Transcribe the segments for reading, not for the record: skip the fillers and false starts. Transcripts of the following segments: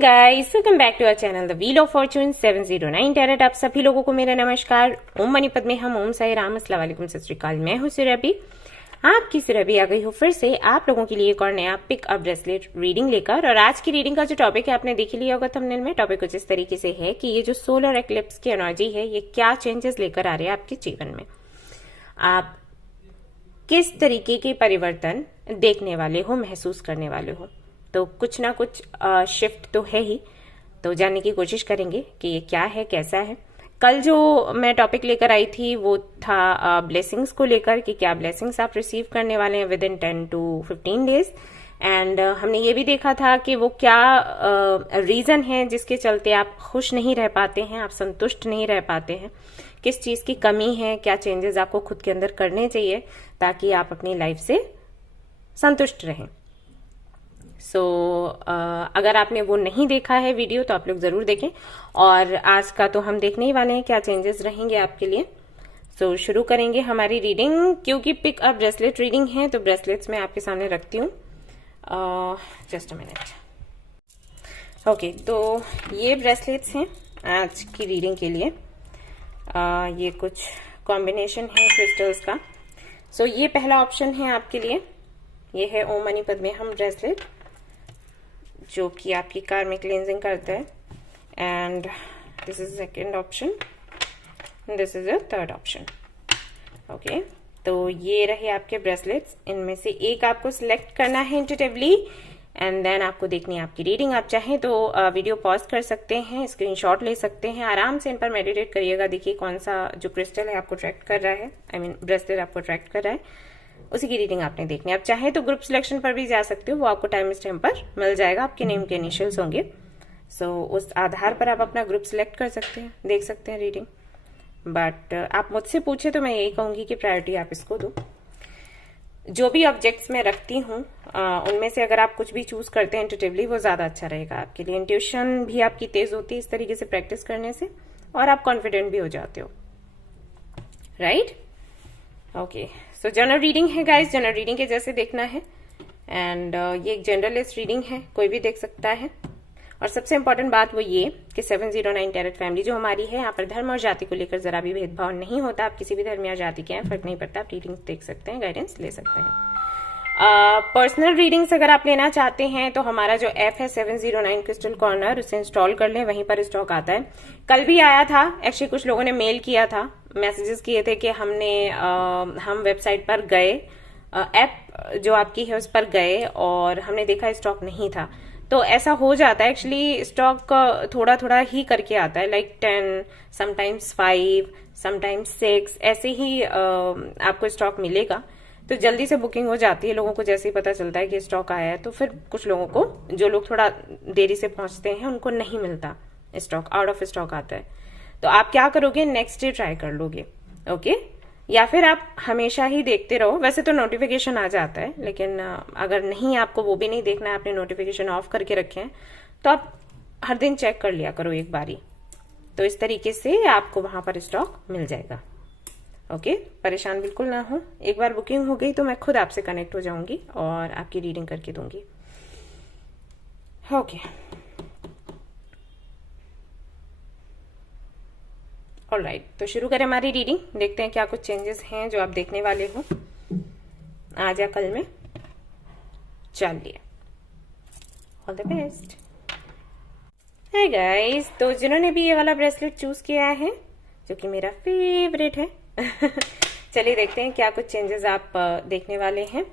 Guys, welcome back to our channel the wheel of fortune 709 tarot. आप सभी लोगों को मेरा नमस्कार। ओम मनी पद्मे हम, ओम साई राम, अस्सलाम वालेकुम, सत श्री अकाल। मैं हूं सुरभि, आपकी सुरभि आ गई हूँ फिर से आप लोगों के लिए एक और नया पिक अप ब्रेसलेट रीडिंग लेकर। और आज की रीडिंग का जो टॉपिक है आपने देख लिया होगा थंबनेल में। टॉपिक कुछ इस तरीके से है कि ये जो सोलर एक्लिप्स की एनर्जी है ये क्या चेंजेस लेकर आ रहे हैं आपके जीवन में, आप किस तरीके के परिवर्तन देखने वाले हो, महसूस करने वाले हो। तो कुछ ना कुछ शिफ्ट तो है ही, तो जानने की कोशिश करेंगे कि ये क्या है, कैसा है। कल जो मैं टॉपिक लेकर आई थी वो था ब्लेसिंग्स को लेकर कि क्या ब्लेसिंग्स आप रिसीव करने वाले हैं with in 10 to 15 days. And हमने ये भी देखा था कि वो क्या रीजन है जिसके चलते आप खुश नहीं रह पाते हैं, आप संतुष्ट नहीं रह पाते हैं, किस चीज की कमी है, क्या चेंजेस आपको खुद के अंदर करने चाहिए ताकि आप अपनी लाइफ से संतुष्ट रहें। अगर आपने वो नहीं देखा है वीडियो तो आप लोग जरूर देखें। और आज का तो हम देखने ही वाले हैं क्या चेंजेस रहेंगे आपके लिए। शुरू करेंगे हमारी रीडिंग। क्योंकि पिक अप ब्रेसलेट रीडिंग है तो ब्रेसलेट्स मैं आपके सामने रखती हूँ। Just a minute. ओके, तो ये ब्रेसलेट्स हैं आज की रीडिंग के लिए। ये कुछ कॉम्बिनेशन है क्रिस्टल्स का। ये पहला ऑप्शन है आपके लिए, ये है ओम मनी पद्मे हम ब्रेसलेट जो कि आपकी कार्मिक क्लींजिंग करता है। And this is second option, this is a third option. Okay, तो ये रहे आपके ब्रेसलेट्स। इनमें से एक आपको सिलेक्ट करना है इंट्यूटिवली एंड देन आपको देखनी है आपकी रीडिंग। आप चाहें तो वीडियो पॉज कर सकते हैं, स्क्रीनशॉट ले सकते हैं, आराम से इन पर मेडिटेट करिएगा। देखिए कौन सा जो क्रिस्टल है आपको अट्रैक्ट कर रहा है, आई मीन ब्रेसलेट आपको अट्रैक्ट कर रहा है, उसी की रीडिंग आपने देखनी है। आप चाहे तो ग्रुप सिलेक्शन पर भी जा सकते हो, वो आपको टाइम स्टैम्प पर मिल जाएगा, आपके नेम के इनिशियल्स होंगे। उस आधार पर आप अपना ग्रुप सिलेक्ट कर सकते हैं, देख सकते हैं रीडिंग। बट आप मुझसे पूछे तो मैं यही कहूंगी कि प्रायोरिटी आप इसको दो। जो भी ऑब्जेक्ट्स मैं रखती हूँ उनमें से अगर आप कुछ भी चूज करते हैं इंट्यूटिवली वो ज्यादा अच्छा रहेगा आपके लिए। इंट्यूशन भी आपकी तेज होती है इस तरीके से प्रैक्टिस करने से, और आप कॉन्फिडेंट भी हो जाते हो, राइट। ओके, जनरल रीडिंग है गाइस, जनरल रीडिंग के जैसे देखना है। एंड ये एक जनरलिस्ट रीडिंग है, कोई भी देख सकता है। और सबसे इंपॉर्टेंट बात वो ये कि 709 टैरेट फैमिली जो हमारी है, यहाँ पर धर्म और जाति को लेकर जरा भी भेदभाव नहीं होता। आप किसी भी धर्म या जाति के हैं, फर्क नहीं पड़ता, आप रीडिंग देख सकते हैं, गाइडेंस ले सकते हैं। पर्सनल रीडिंग्स अगर आप लेना चाहते हैं तो हमारा जो ऐप है 709 क्रिस्टल कॉर्नर, उसे इंस्टॉल कर लें, वहीं पर स्टॉक आता है। कल भी आया था, एक्चुअली कुछ लोगों ने मेल किया था, मैसेजेस किए थे कि हम वेबसाइट पर गए, ऐप जो आपकी है उस पर गए और हमने देखा स्टॉक नहीं था। तो ऐसा हो जाता है, एक्चुअली स्टॉक थोड़ा थोड़ा ही करके आता है, लाइक 10, समटाइम्स 5, समटाइम्स 6, ऐसे ही आपको स्टॉक मिलेगा। तो जल्दी से बुकिंग हो जाती है, लोगों को जैसे ही पता चलता है कि स्टॉक आया है। तो फिर कुछ लोगों को, जो लोग थोड़ा देरी से पहुंचते हैं, उनको नहीं मिलता स्टॉक, आउट ऑफ स्टॉक आता है। तो आप क्या करोगे, नेक्स्ट डे ट्राई कर लोगे, ओके। या फिर आप हमेशा ही देखते रहो, वैसे तो नोटिफिकेशन आ जाता है, लेकिन अगर नहीं, आपको वो भी नहीं देखना है, आपने नोटिफिकेशन ऑफ करके रखे हैं, तो आप हर दिन चेक कर लिया करो एक बारी। तो इस तरीके से आपको वहां पर स्टॉक मिल जाएगा, ओके। परेशान बिल्कुल ना हो, एक बार बुकिंग हो गई तो मैं खुद आपसे कनेक्ट हो जाऊंगी और आपकी रीडिंग करके दूंगी, ओके। ऑलराइट, तो शुरू करें हमारी रीडिंग। देखते हैं क्या कुछ चेंजेस हैं जो आप देखने वाले हो आज या कल में। चलिए, all the best. Hi guys, तो जिन्होंने भी ये वाला ब्रेसलेट चूज किया है जो कि मेरा फेवरेट है चलिए देखते हैं क्या कुछ चेंजेस आप देखने वाले हैं।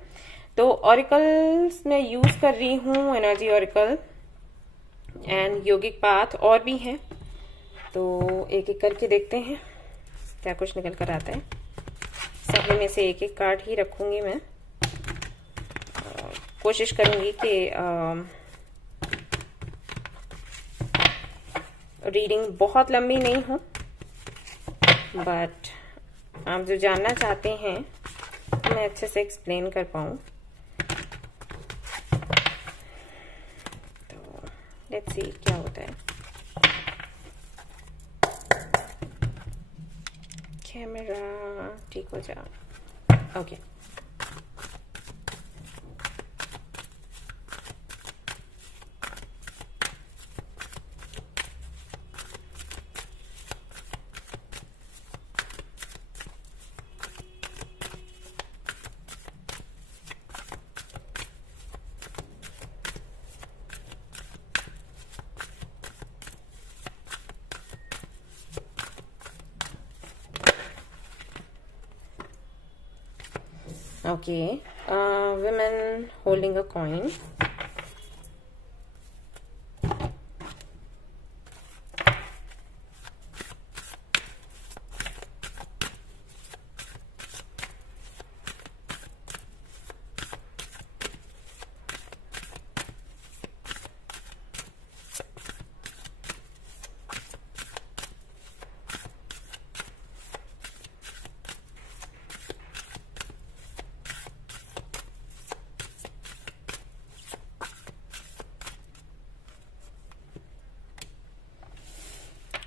तो ऑरिकल्स मैं यूज कर रही हूँ, energy oracle and yogic path, और भी हैं, तो एक एक करके देखते हैं क्या कुछ निकल कर आता है। सभी में से एक एक कार्ड ही रखूंगी मैं, कोशिश करूंगी कि रीडिंग बहुत लंबी नहीं हो, बट आप जो जानना चाहते हैं मैं अच्छे से एक्सप्लेन कर पाऊं। तो लेट्स सी क्या होता है। कैमरा ठीक हो जाए, okay. Okay, women holding a coin.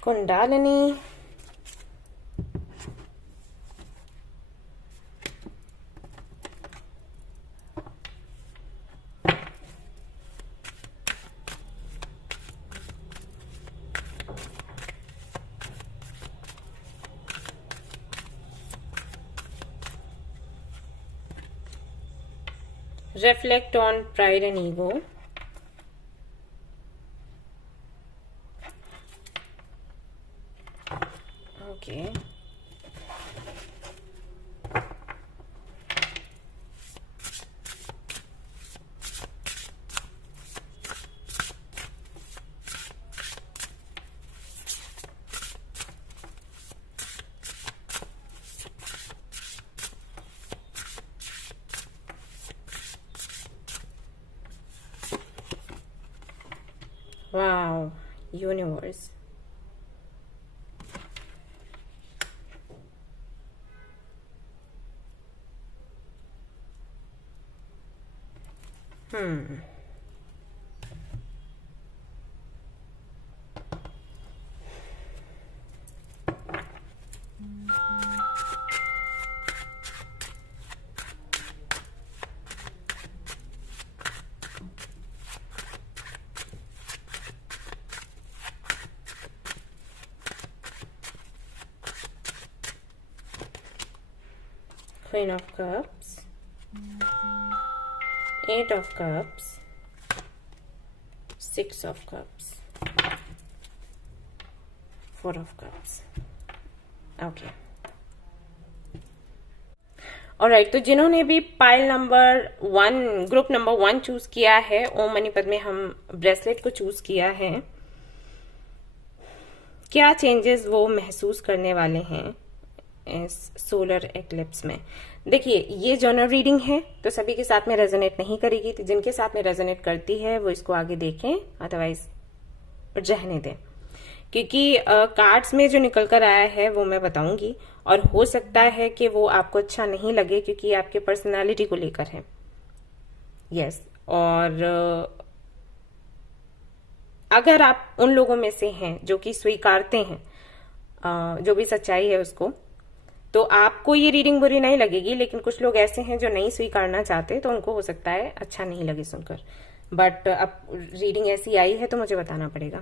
Kundalini. Reflect on pride and ego. Okay. Wow, universe. Queen of Cups, Eight of Cups, Six of Cups, Four of Cups. Okay, alright. तो जिन्होंने भी pile number 1, group number 1 choose किया है, ओम मणिपद में हम bracelet को choose किया है, क्या चेंजेस वो महसूस करने वाले हैं इस सोलर एक्लिप्स में। देखिए, ये जर्नल रीडिंग है तो सभी के साथ में रेजोनेट नहीं करेगी, तो जिनके साथ में रेजोनेट करती है वो इसको आगे देखें, अदरवाइज रहने दें, क्योंकि कार्ड्स में जो निकल कर आया है वो मैं बताऊंगी, और हो सकता है कि वो आपको अच्छा नहीं लगे क्योंकि आपके पर्सनालिटी को लेकर है। यस, और अगर आप उन लोगों में से हैं जो कि स्वीकारते हैं जो भी सच्चाई है उसको, तो आपको ये रीडिंग बुरी नहीं लगेगी। लेकिन कुछ लोग ऐसे हैं जो नहीं स्वीकारना चाहते, तो उनको हो सकता है अच्छा नहीं लगे सुनकर, बट अब रीडिंग ऐसी आई है तो मुझे बताना पड़ेगा।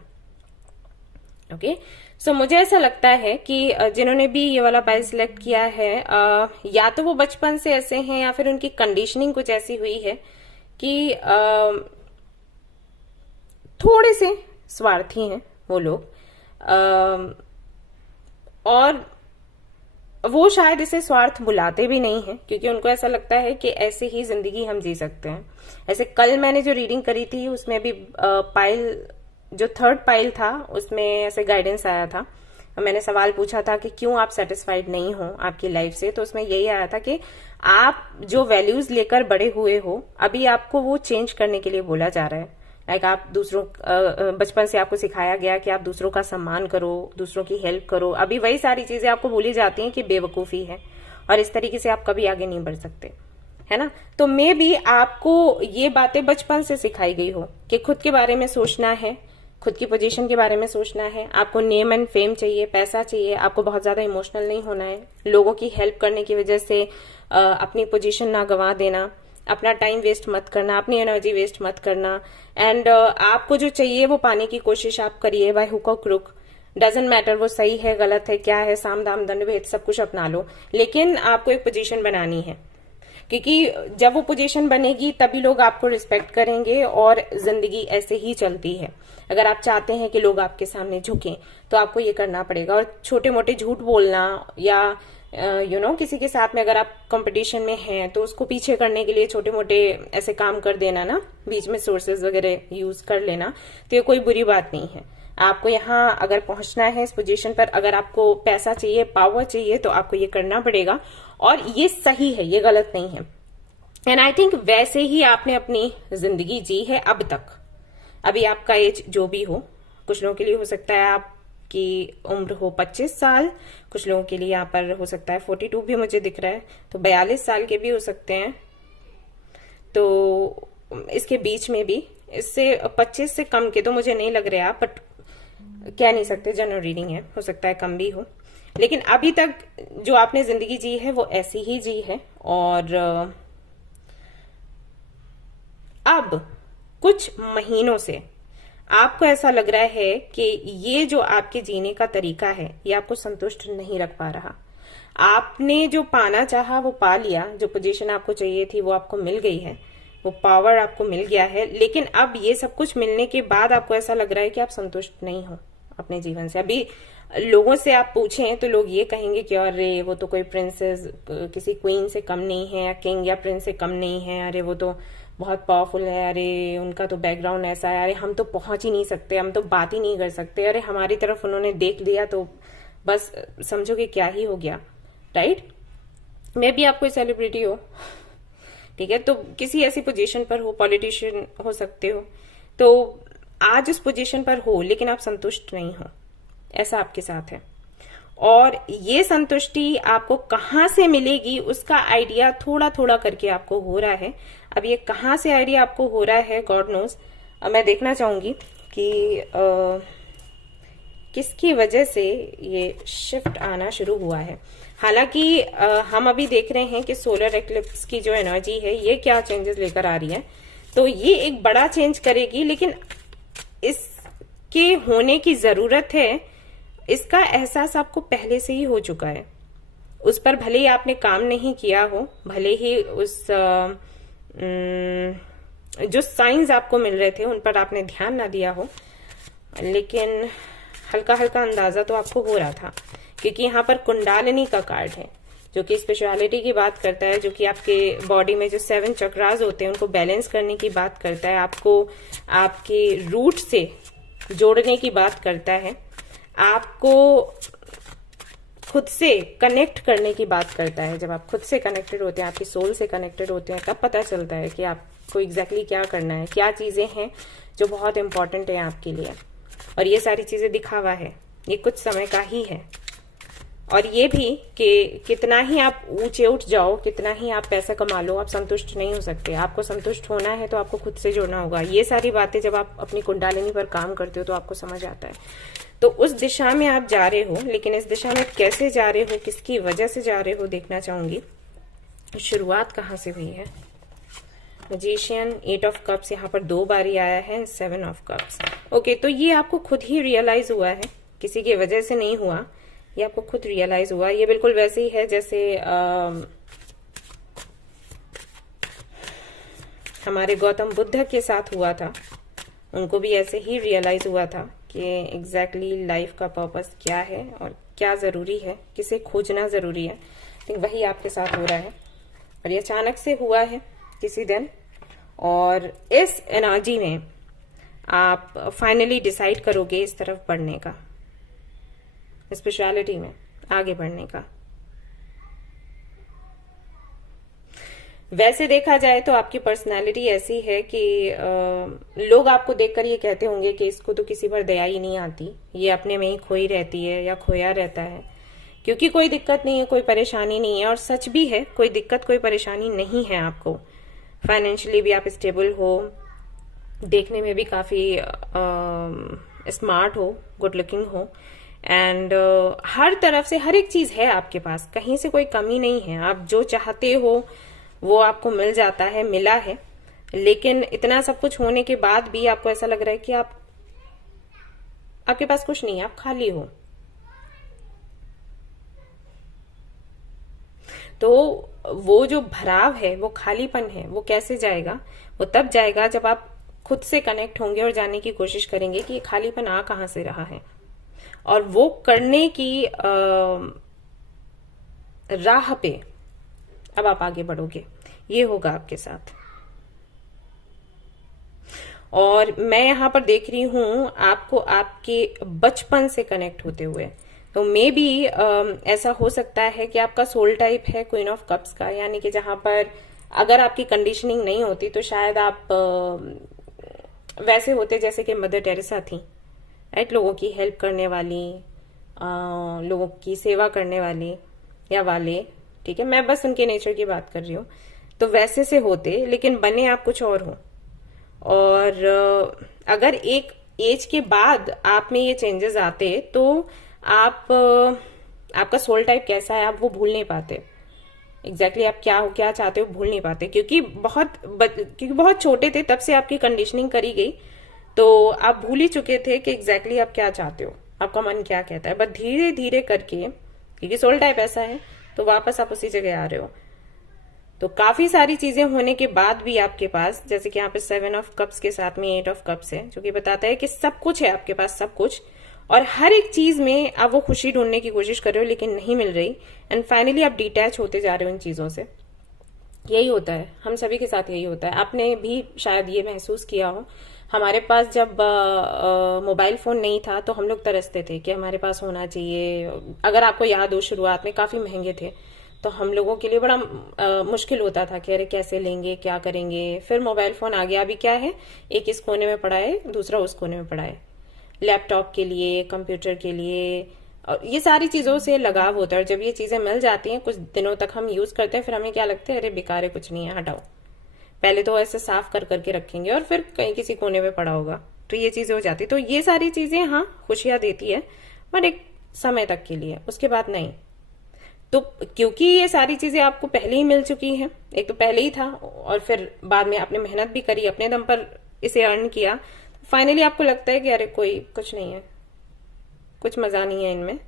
ओके, सो मुझे ऐसा लगता है कि जिन्होंने भी ये वाला पाइल सिलेक्ट किया है, या तो वो बचपन से ऐसे हैं या फिर उनकी कंडीशनिंग कुछ ऐसी हुई है कि थोड़े से स्वार्थी हैं वो लोग, और वो शायद इसे स्वार्थ बुलाते भी नहीं है, क्योंकि उनको ऐसा लगता है कि ऐसे ही जिंदगी हम जी सकते हैं। ऐसे कल मैंने जो रीडिंग करी थी उसमें भी पाइल, जो थर्ड पाइल था, उसमें ऐसे गाइडेंस आया था। मैंने सवाल पूछा था कि क्यों आप सेटिस्फाइड नहीं हो आपकी लाइफ से, तो उसमें यही आया था कि आप जो वैल्यूज लेकर बड़े हुए हो, अभी आपको वो चेंज करने के लिए बोला जा रहा है। लाइक आप दूसरों, बचपन से आपको सिखाया गया कि आप दूसरों का सम्मान करो, दूसरों की हेल्प करो, अभी वही सारी चीजें आपको बोली जाती हैं कि बेवकूफी है, और इस तरीके से आप कभी आगे नहीं बढ़ सकते, है ना। तो मे भी आपको ये बातें बचपन से सिखाई गई हो कि खुद के बारे में सोचना है, खुद की पोजीशन के बारे में सोचना है, आपको नेम एंड फेम चाहिए, पैसा चाहिए, आपको बहुत ज्यादा इमोशनल नहीं होना है, लोगों की हेल्प करने की वजह से अपनी पोजीशन ना गंवा देना, अपना टाइम वेस्ट मत करना, अपनी एनर्जी वेस्ट मत करना, एंड आपको जो चाहिए वो पाने की कोशिश आप करिए, बाय हुक और क्रुक, डजेंट मैटर वो सही है गलत है क्या है, साम दाम दंड भेद सब कुछ अपना लो, लेकिन आपको एक पोजीशन बनानी है, क्योंकि जब वो पोजीशन बनेगी तभी लोग आपको रिस्पेक्ट करेंगे, और जिंदगी ऐसे ही चलती है। अगर आप चाहते हैं कि लोग आपके सामने झुकें तो आपको ये करना पड़ेगा, और छोटे मोटे झूठ बोलना या किसी के साथ में अगर आप कंपटीशन में हैं तो उसको पीछे करने के लिए छोटे मोटे ऐसे काम कर देना ना, बीच में सोर्सेज वगैरह यूज कर लेना, तो ये कोई बुरी बात नहीं है। आपको यहाँ अगर पहुंचना है इस पोजीशन पर, अगर आपको पैसा चाहिए, पावर चाहिए, तो आपको ये करना पड़ेगा, और ये सही है, ये गलत नहीं है। एंड आई थिंक वैसे ही आपने अपनी जिंदगी जी है अब तक। अभी आपका एज जो भी हो, कुछ लोगों के लिए हो सकता है आपकी उम्र हो 25 साल, कुछ लोगों के लिए यहाँ पर हो सकता है 42 भी मुझे दिख रहा है, तो 42 साल के भी हो सकते हैं, तो इसके बीच में भी, इससे 25 से कम के तो मुझे नहीं लग रहे आप, बट कह नहीं सकते, जनरल रीडिंग है, हो सकता है कम भी हो। लेकिन अभी तक जो आपने जिंदगी जी है वो ऐसी ही जी है, और अब कुछ महीनों से आपको ऐसा लग रहा है कि ये जो आपके जीने का तरीका है ये आपको संतुष्ट नहीं रख पा रहा। आपने जो पाना चाहा वो पा लिया, जो पोजीशन आपको चाहिए थी वो आपको मिल गई है, वो पावर आपको मिल गया है, लेकिन अब ये सब कुछ मिलने के बाद आपको ऐसा लग रहा है कि आप संतुष्ट नहीं हो अपने जीवन से। अभी लोगों से आप पूछें तो लोग ये कहेंगे कि अरे वो तो कोई प्रिंसेस किसी क्वीन से कम नहीं है, या किंग या प्रिंस से कम नहीं है, अरे वो तो बहुत पावरफुल है, अरे उनका तो बैकग्राउंड ऐसा है, अरे हम तो पहुंच ही नहीं सकते, हम तो बात ही नहीं कर सकते, अरे हमारी तरफ उन्होंने देख लिया तो बस समझो कि क्या ही हो गया, राइट। मैं भी आप कोई सेलिब्रिटी हो, ठीक है, तो किसी ऐसी पोजीशन पर हो, पॉलिटिशियन हो सकते हो, तो आज उस पोजीशन पर हो लेकिन आप संतुष्ट नहीं हो, ऐसा आपके साथ है। और ये संतुष्टि आपको कहाँ से मिलेगी उसका आइडिया थोड़ा थोड़ा करके आपको हो रहा है। अब ये कहाँ से आइडिया आपको हो रहा है, गॉड नोज। मैं देखना चाहूंगी कि किसकी वजह से ये शिफ्ट आना शुरू हुआ है। हालांकि हम अभी देख रहे हैं कि सोलर एक्लिप्स की जो एनर्जी है ये क्या चेंजेस लेकर आ रही है, तो ये एक बड़ा चेंज करेगी, लेकिन इसके होने की जरूरत है, इसका एहसास आपको पहले से ही हो चुका है। उस पर भले ही आपने काम नहीं किया हो, भले ही उस जो साइंस आपको मिल रहे थे उन पर आपने ध्यान ना दिया हो, लेकिन हल्का हल्का अंदाजा तो आपको हो रहा था, क्योंकि यहाँ पर कुंडालिनी का कार्ड है जो कि स्पिरिचुअलिटी की बात करता है, जो कि आपके बॉडी में जो 7 चक्रास होते हैं उनको बैलेंस करने की बात करता है, आपको आपके रूट से जोड़ने की बात करता है, आपको खुद से कनेक्ट करने की बात करता है। जब आप खुद से कनेक्टेड होते हैं, आपकी सोल से कनेक्टेड होते हैं, तब पता चलता है कि आपको एग्जैक्टली क्या करना है, क्या चीजें हैं जो बहुत इंपॉर्टेंट है आपके लिए। और ये सारी चीजें दिखावा है, ये कुछ समय का ही है। और ये भी कि कितना ही आप ऊंचे उठ जाओ, कितना ही आप पैसा कमा लो, आप संतुष्ट नहीं हो सकते। आपको संतुष्ट होना है तो आपको खुद से जुड़ना होगा। ये सारी बातें जब आप अपनी कुंडलिनी पर काम करते हो तो आपको समझ आता है। तो उस दिशा में आप जा रहे हो, लेकिन इस दिशा में कैसे जा रहे हो, किसकी वजह से जा रहे हो, देखना चाहूंगी। शुरुआत कहाँ से हुई है। मैजिशियन, 8 ऑफ कप्स यहाँ पर 2 बारी आया है, 7 ऑफ कप्स। ओके, तो ये आपको खुद ही रियलाइज हुआ है, किसी की वजह से नहीं हुआ, ये आपको खुद रियलाइज हुआ। ये बिल्कुल वैसे ही है जैसे हमारे गौतम बुद्ध के साथ हुआ था, उनको भी ऐसे ही रियलाइज हुआ था कि एग्जैक्टली लाइफ का पर्पस क्या है और क्या जरूरी है, किसे खोजना जरूरी है। लेकिन वही आपके साथ हो रहा है, और ये अचानक से हुआ है किसी दिन, और इस एनर्जी में आप फाइनली डिसाइड करोगे इस तरफ बढ़ने का, स्पिरिचुअलिटी में आगे बढ़ने का। वैसे देखा जाए तो आपकी पर्सनालिटी ऐसी है कि लोग आपको देखकर ये कहते होंगे कि इसको तो किसी पर दया ही नहीं आती, ये अपने में ही खोई रहती है या खोया रहता है, क्योंकि कोई दिक्कत नहीं है, कोई परेशानी नहीं है। और सच भी है, कोई दिक्कत कोई परेशानी नहीं है आपको। फाइनेंशियली भी आप स्टेबल हो, देखने में भी काफी स्मार्ट हो, गुड लुकिंग हो, एंड हर तरफ से हर एक चीज है आपके पास, कहीं से कोई कमी नहीं है। आप जो चाहते हो वो आपको मिल जाता है, मिला है। लेकिन इतना सब कुछ होने के बाद भी आपको ऐसा लग रहा है कि आपके पास कुछ नहीं है, आप खाली हो। तो वो जो भराव है, वो खालीपन है, वो कैसे जाएगा? वो तब जाएगा जब आप खुद से कनेक्ट होंगे और जानने की कोशिश करेंगे कि ये खालीपन आ कहां से रहा है। और वो करने की राह पे अब आप आगे बढ़ोगे, ये होगा आपके साथ। और मैं यहाँ पर देख रही हूं आपको आपके बचपन से कनेक्ट होते हुए। तो मे बी ऐसा हो सकता है कि आपका सोल टाइप है क्वीन ऑफ कप्स का, यानी कि जहां पर अगर आपकी कंडीशनिंग नहीं होती तो शायद आप वैसे होते जैसे कि मदर टेरेसा थी, राइट? लोगों की हेल्प करने वाली, लोगों की सेवा करने वाली या वाले, ठीक है, मैं बस उनके नेचर की बात कर रही हूँ। तो वैसे से होते, लेकिन बने आप कुछ और हो। और अगर एक एज के बाद आप में ये चेंजेस आते तो आप आपका सोल टाइप कैसा है आप वो भूल नहीं पाते। एग्जैक्टली आप क्या हो, क्या चाहते हो, भूल नहीं पाते, क्योंकि बहुत छोटे थे तब से आपकी कंडीशनिंग करी गई, तो आप भूल ही चुके थे कि एग्जैक्टली आप क्या चाहते हो, आपका मन क्या कहता है। बट धीरे धीरे करके, क्योंकि सोल टाइप ऐसा है, तो वापस आप उसी जगह आ रहे हो। तो काफी सारी चीजें होने के बाद भी आपके पास, जैसे कि यहाँ पे 7 ऑफ कप्स के साथ में 8 ऑफ कप्स है, जो कि बताता है कि सब कुछ है आपके पास, सब कुछ, और हर एक चीज में आप वो खुशी ढूंढने की कोशिश कर रहे हो लेकिन नहीं मिल रही, एंड फाइनली आप डिटैच होते जा रहे हो इन चीजों से। यही होता है, हम सभी के साथ यही होता है। आपने भी शायद ये महसूस किया हो, हमारे पास जब मोबाइल फोन नहीं था तो हम लोग तरसते थे कि हमारे पास होना चाहिए। अगर आपको याद हो, शुरुआत में काफी महंगे थे, तो हम लोगों के लिए बड़ा मुश्किल होता था कि अरे कैसे लेंगे, क्या करेंगे। फिर मोबाइल फोन आ गया, अभी क्या है, एक इस कोने में पड़ा है, दूसरा उस कोने में पड़ा है, लैपटॉप के लिए, कंप्यूटर के लिए, और ये सारी चीजों से लगाव होता है। और जब ये चीजें मिल जाती हैं, कुछ दिनों तक हम यूज करते हैं, फिर हमें क्या लगता है, अरे बेकार है, कुछ नहीं है, हटाओ। पहले तो ऐसे साफ कर करके रखेंगे और फिर कहीं किसी कोने में पड़ा होगा, तो ये चीजें हो जाती। तो ये सारी चीजें हाँ खुशियां देती है, बट एक समय तक के लिए, उसके बाद नहीं। तो क्योंकि ये सारी चीजें आपको पहले ही मिल चुकी हैं, एक तो पहले ही था और फिर बाद में आपने मेहनत भी करी, अपने दम पर इसे अर्न किया, फाइनली आपको लगता है कि अरे कोई कुछ नहीं है, कुछ मजा नहीं है इनमें।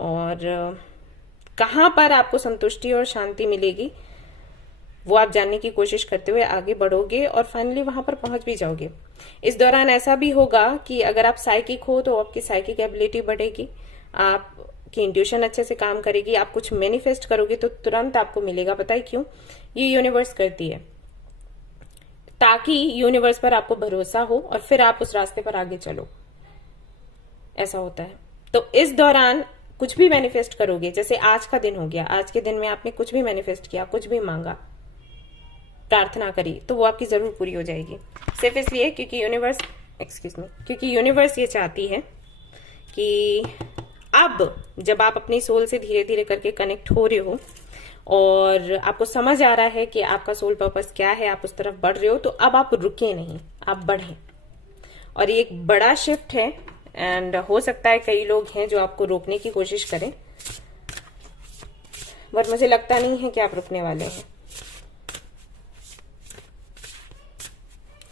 और कहाँ पर आपको संतुष्टि और शांति मिलेगी वो आप जानने की कोशिश करते हुए आगे बढ़ोगे और फाइनली वहां पर पहुंच भी जाओगे। इस दौरान ऐसा भी होगा कि अगर आप साइकिक हो तो आपकी साइकिक एबिलिटी बढ़ेगी, आपकी इंट्यूशन अच्छे से काम करेगी, आप कुछ मैनिफेस्ट करोगे तो तुरंत आपको मिलेगा। पता है क्यों? ये यूनिवर्स करती है, ताकि यूनिवर्स पर आपको भरोसा हो और फिर आप उस रास्ते पर आगे चलो, ऐसा होता है। तो इस दौरान कुछ भी मैनिफेस्ट करोगे, जैसे आज का दिन हो गया, आज के दिन में आपने कुछ भी मैनिफेस्ट किया, कुछ भी मांगा, प्रार्थना करी, तो वो आपकी जरूर पूरी हो जाएगी। सिर्फ इसलिए क्योंकि यूनिवर्स ये चाहती है कि अब जब आप अपनी सोल से धीरे धीरे करके कनेक्ट हो रहे हो और आपको समझ आ रहा है कि आपका सोल पर्पस क्या है, आप उस तरफ बढ़ रहे हो, तो अब आप रुके नहीं, आप बढ़े। और ये एक बड़ा शिफ्ट है, एंड हो सकता है कई लोग हैं जो आपको रोकने की कोशिश करें, बट मुझे लगता नहीं है कि आप रुकने वाले हैं,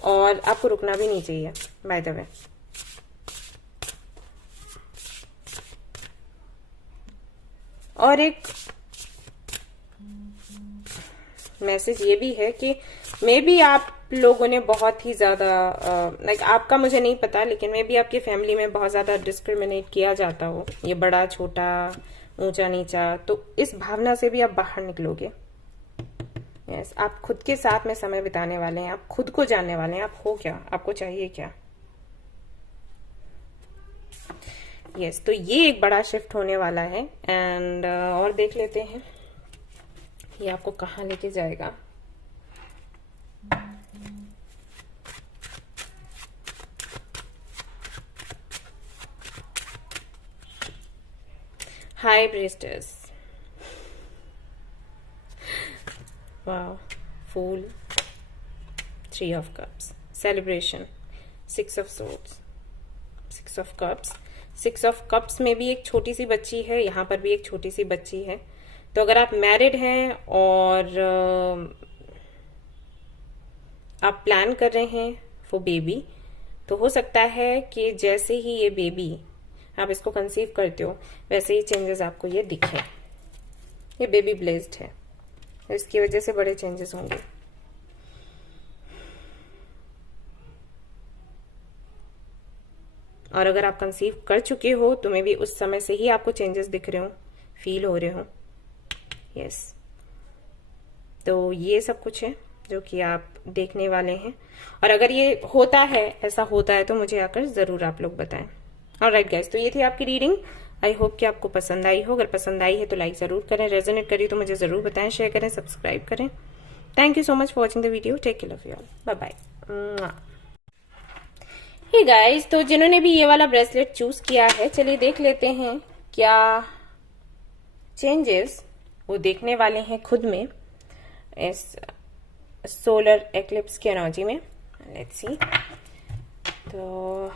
और आपको रुकना भी नहीं चाहिए बाय द वे। और एक मैसेज ये भी है कि मे बी आप लोगों ने बहुत ही ज्यादा लाइक आपका मुझे नहीं पता, लेकिन मे बी आपकी फैमिली में बहुत ज्यादा डिस्क्रिमिनेट किया जाता हो, ये बड़ा छोटा, ऊंचा नीचा, तो इस भावना से भी आप बाहर निकलोगे। यस, आप खुद के साथ में समय बिताने वाले हैं, आप खुद को जानने वाले हैं, आप हो क्या, आपको चाहिए क्या। यस, तो ये एक बड़ा शिफ्ट होने वाला है। एंड और देख लेते हैं ये आपको कहाँ लेके जाएगा। High priestess, wow, fool, 3 of cups, celebration, 6 of swords, 6 of cups. 6 of cups में भी एक छोटी सी बच्ची है, यहाँ पर भी एक छोटी सी बच्ची है। तो अगर आप मैरिड हैं और आप प्लान कर रहे हैं फॉर बेबी, तो हो सकता है कि जैसे ही ये बेबी आप इसको कंसीव करते हो, वैसे ही चेंजेस आपको ये दिखे। ये बेबी ब्लेस्ड है, इसकी वजह से बड़े चेंजेस होंगे। और अगर आप कंसीव कर चुके हो तो मे भी उस समय से ही आपको चेंजेस दिख रहे हो, फील हो रहे हो। यस। तो ये सब कुछ है जो कि आप देखने वाले हैं, और अगर ये होता है, ऐसा होता है, तो मुझे आकर जरूर आप लोग बताएं। ऑलराइट गाइस, तो ये थी आपकी रीडिंग। आई होप कि आपको पसंद आई हो। अगर पसंद आई है तो लाइक जरूर करें, रेजोनेट करी तो मुझे जरूर बताएं, शेयर करें, सब्सक्राइब करें। Thank you so much for watching the video. Take care of you all, bye bye. Hey guys, तो जिन्होंने भी ये वाला ब्रेसलेट चूज किया है, चलिए देख लेते हैं क्या चेंजेस वो देखने वाले हैं खुद में इस सोलर एक्लिप्स की एनर्जी में। Let's see. तो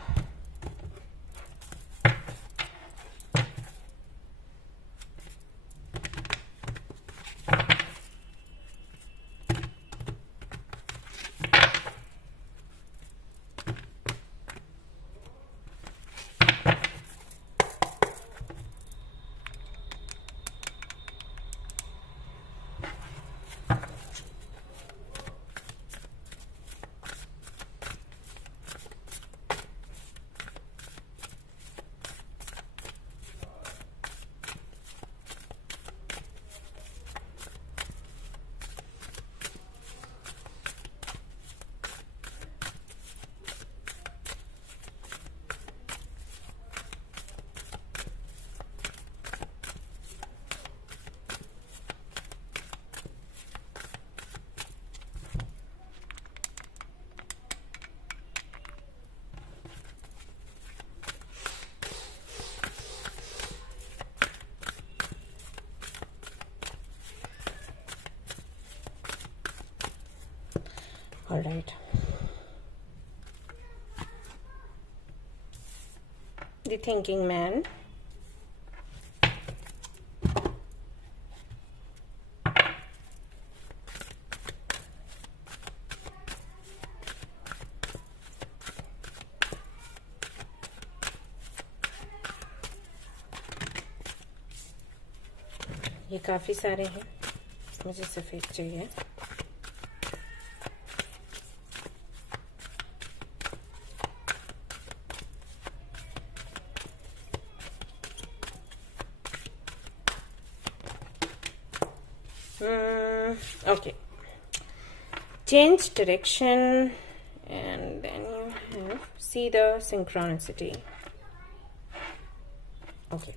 all right, the thinking man, ये काफी सारे हैं, मुझे सफेद चाहिए। Okay, change direction, and then you have see the synchronicity. Okay,